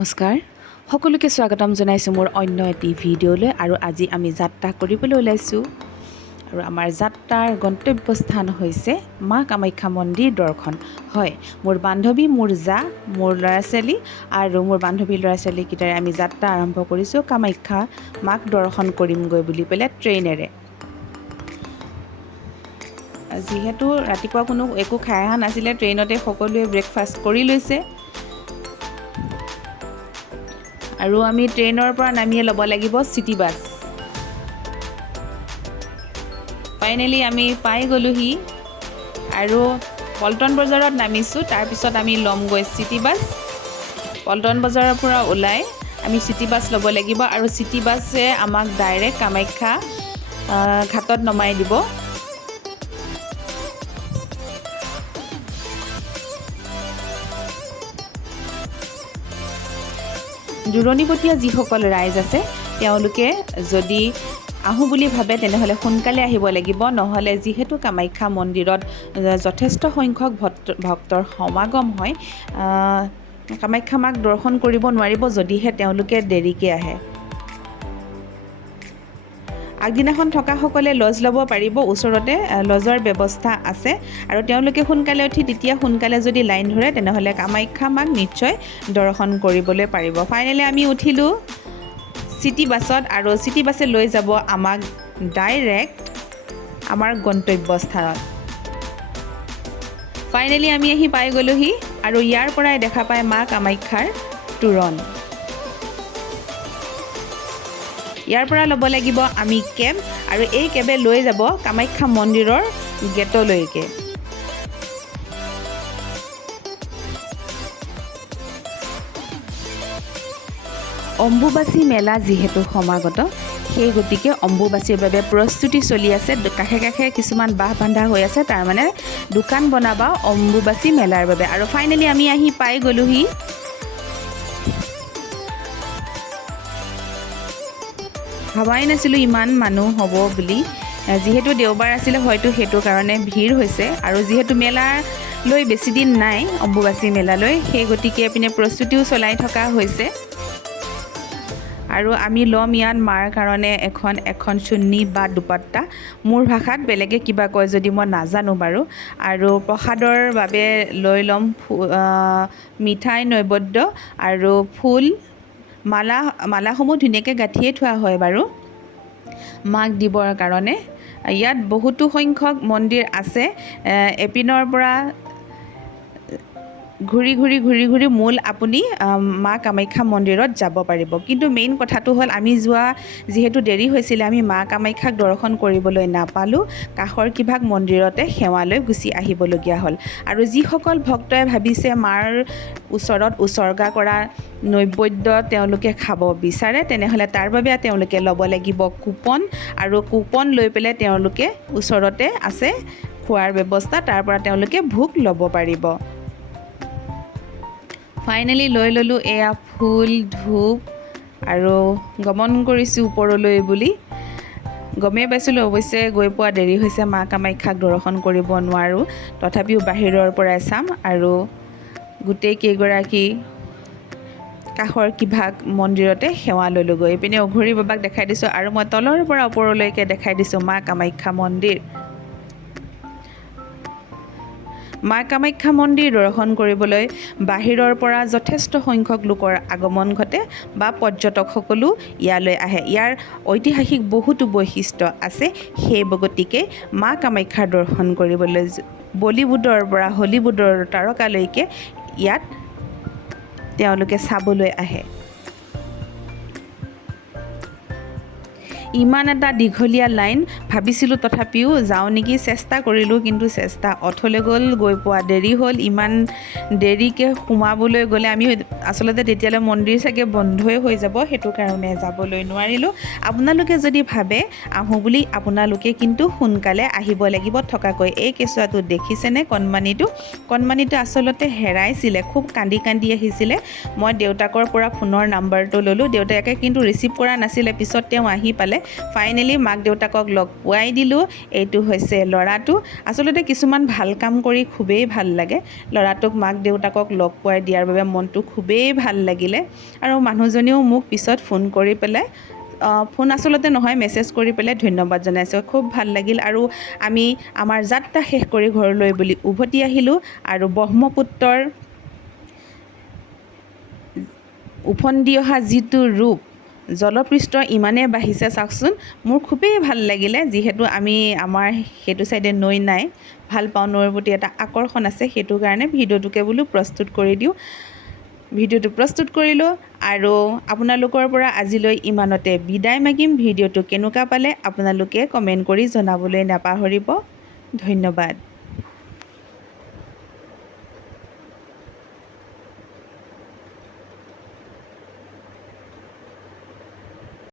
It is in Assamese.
নমস্কাৰ সকলোকে স্বাগতম জনাইছোঁ মোৰ অন্য এটি ভিডিঅ'লৈ আৰু আজি আমি যাত্ৰা কৰিবলৈ ওলাইছোঁ আৰু আমাৰ যাত্ৰাৰ গন্তব্যস্থান হৈছে মা কামাখ্যা মন্দিৰ দৰ্শন হয় মোৰ বান্ধৱী মোৰ জা মোৰ ল'ৰা ছোৱালী আৰু মোৰ বান্ধৱী ল'ৰা ছোৱালীকেইটাৰে আমি যাত্ৰা আৰম্ভ কৰিছোঁ কামাখ্যা মাক দৰ্শন কৰিমগৈ বুলি পেলাই ট্ৰেইনেৰে যিহেতু ৰাতিপুৱা কোনো একো খাই অহা নাছিলে ট্ৰেইনতে সকলোৱে ব্ৰেকফাষ্ট কৰি লৈছে আৰু আমি ট্ৰেইনৰ পৰা নামিয়ে ল'ব লাগিব চিটি বাছ ফাইনেলি আমি পাই গ'লোহি আৰু পল্টন বজাৰত নামিছোঁ তাৰপিছত আমি ল'মগৈ চিটি বাছ পল্টন বজাৰৰ পৰা ওলাই আমি চিটি বাছ ল'ব লাগিব আৰু চিটি বাছে আমাক ডাইৰেক্ট কামাখ্যা ঘাটত নমাই দিব দূৰণিবতীয়া যিসকল ৰাইজ আছে তেওঁলোকে যদি আহোঁ বুলি ভাবে তেনেহ'লে সোনকালে আহিব লাগিব নহ'লে যিহেতু কামাখ্যা মন্দিৰত যথেষ্ট সংখ্যক ভক্তৰ সমাগম হয় কামাখ্যা মাক দৰ্শন কৰিব নোৱাৰিব যদিহে তেওঁলোকে দেৰিকৈ আহে আগদিনাখন থকাসকলে লজ ল'ব পাৰিব ওচৰতে লজৰ ব্যৱস্থা আছে আৰু তেওঁলোকে সোনকালে উঠি তেতিয়া সোনকালে যদি লাইন ধৰে তেনেহ'লে কামাখ্যা মাক নিশ্চয় দৰ্শন কৰিবলৈ পাৰিব ফাইনেলি আমি উঠিলোঁ চিটি বাছত আৰু চিটি বাছে লৈ যাব আমাক ডাইৰেক্ট আমাৰ গন্তব্যস্থানত ফাইনেলি আমি আহি পাই গ'লোহি আৰু ইয়াৰ পৰাই দেখা পায় মা কামাখ্যাৰ তোৰণ ইয়াৰ পৰা ল'ব লাগিব আমি কেব আৰু এই কেবে লৈ যাব কামাখ্যা মন্দিৰৰ গেটলৈকে অম্বুবাচী মেলা যিহেতু সমাগত সেই গতিকে অম্বুবাচীৰ বাবে প্ৰস্তুতি চলি আছে কাষে কাষে কিছুমান বাঁহ বান্ধা হৈ আছে তাৰমানে দোকান বনাবা অম্বুবাচী মেলাৰ বাবে আৰু ফাইনেলি আমি আহি পাই গ'লোহি ভাবাই নাছিলোঁ ইমান মানুহ হ'ব বুলি যিহেতু দেওবাৰ আছিলে হয়তো সেইটো কাৰণে ভিৰ হৈছে আৰু যিহেতু মেলালৈ বেছি দিন নাই অম্বুবাচী মেলালৈ সেই গতিকে পিনে প্ৰস্তুতিও চলাই থকা হৈছে আৰু আমি ল'ম ইয়াত মাৰ কাৰণে এখন চুন্নি বা দুপাট্টা মোৰ ভাষাত বেলেগে কিবা কয় যদি মই নাজানো বাৰু আৰু প্ৰসাদৰ বাবে লৈ ল'ম মিঠাই নৈবদ্য আৰু ফুল মালাসমূহ ধুনীয়াকৈ গাঁঠিয়ে থোৱা হয় বাৰু মাক দিবৰ কাৰণে ইয়াত বহুতো সংখ্যক মন্দিৰ আছে এপিনৰ পৰা ঘূৰি ঘূৰি মূল আপুনি মা কামাখ্যা মন্দিৰত যাব পাৰিব কিন্তু মেইন কথাটো হ'ল আমি যোৱা যিহেতু দেৰি হৈছিলে আমি মা কামাখ্যাক দৰ্শন কৰিবলৈ নাপালোঁ কাষৰ কিভাগ মন্দিৰতে সেৱালৈ গুচি আহিবলগীয়া হ'ল আৰু যিসকল ভক্তই ভাবিছে মাৰ ওচৰত উচৰ্গা কৰা নৈবদ্য তেওঁলোকে খাব বিচাৰে তেনেহ'লে তাৰ বাবে তেওঁলোকে ল'ব লাগিব কুপন আৰু কুপন লৈ পেলাই তেওঁলোকে ওচৰতে আছে খোৱাৰ ব্যৱস্থা তাৰ পৰা তেওঁলোকে ভোগ ল'ব পাৰিব ফাইনেলি লৈ ল'লোঁ এয়া ফুল ধূপ আৰু গমন কৰিছোঁ ওপৰলৈ বুলি গমেই পাইছিলোঁ অৱশ্যে গৈ পোৱা দেৰি হৈছে মা কামাখ্যাক দৰ্শন কৰিব নোৱাৰোঁ তথাপিও বাহিৰৰ পৰাই চাম আৰু গোটেই কেইগৰাকী কাষৰ কিভাগ মন্দিৰতে সেৱা ল'লোগৈ এইপিনে অঘৰী বাবাক দেখাই দিছোঁ আৰু মই তলৰ পৰা ওপৰলৈকে দেখাই দিছোঁ মা কামাখ্যা মন্দিৰ মা কামাখ্যা মন্দিৰ দৰ্শন কৰিবলৈ বাহিৰৰ পৰা যথেষ্ট সংখ্যক লোকৰ আগমন ঘটে বা পৰ্যটকসকলো ইয়ালৈ আহে ইয়াৰ ঐতিহাসিক বহুতো বৈশিষ্ট্য আছে সেই গতিকে মা কামাখ্যাৰ দৰ্শন কৰিবলৈ বলীউডৰ পৰা হলিউডৰ তাৰকালৈকে ইয়াত তেওঁলোকে চাবলৈ আহে ইমান এটা দীঘলীয়া লাইন ভাবিছিলোঁ তথাপিও যাওঁ নেকি চেষ্টা কৰিলোঁ কিন্তু চেষ্টা অথলে গ'ল গৈ পোৱা দেৰি হ'ল ইমান দেৰিকৈ সোমাবলৈ গ'লে আমি আচলতে তেতিয়ালৈ মন্দিৰ চাগে বন্ধই হৈ যাব সেইটো কাৰণে যাবলৈ নোৱাৰিলোঁ আপোনালোকে যদি ভাবে আহোঁ বুলি আপোনালোকে কিন্তু সোনকালে আহিব লাগিব থকাকৈ এই কেঁচুৱাটো দেখিছেনে কণমানিটো আচলতে হেৰাইছিলে খুব কান্দি আহিছিলে মই দেউতাকৰ পৰা ফোনৰ নাম্বাৰটো ল'লোঁ দেউতাকে কিন্তু ৰিচিভ কৰা নাছিলে পিছত তেওঁ আহি পালে ফাইনেলি মাক দেউতাকক লগ পোৱাই দিলোঁ। এইটো হৈছে ল'ৰাটো। আচলতে কিছুমান ভাল কাম কৰি খুবেই ভাল লাগে। ল'ৰাটোক মাক দেউতাকক লগ পোৱাই দিয়াৰ বাবে মনটো খুবেই ভাল লাগিলে। আৰু মানুহজনেও মোক পিছত ফোন কৰি পেলাই ফোন আচলতে নহয়, মেছেজ কৰি পেলাই ধন্যবাদ জনাইছে। খুব ভাল লাগিল। আৰু আমি আমাৰ যাত্ৰা শেষ কৰি ঘৰলৈ বুলি উভতি আহিলোঁ। আৰু ব্ৰহ্মপুত্ৰৰ উফন্দি অহা যিটো ৰূপ, জলপৃষ্ঠ ইমানেই বাঢ়িছে চাওকচোন। মোৰ খুবেই ভাল লাগিলে, যিহেতু আমাৰ সেইটো চাইডে নৈ নাই। ভাল পাওঁ, নৈৰ প্ৰতি এটা আকৰ্ষণ আছে, সেইটো কাৰণে ভিডিঅ'টোকে বোলো প্ৰস্তুত কৰি দিওঁ। ভিডিঅ'টো প্ৰস্তুত কৰিলোঁ আৰু আপোনালোকৰ পৰা আজিলৈ ইমানতে বিদায় মাগিম। ভিডিঅ'টো কেনেকুৱা পালে আপোনালোকে কমেণ্ট কৰি জনাবলৈ নাপাহৰিব। ধন্যবাদ।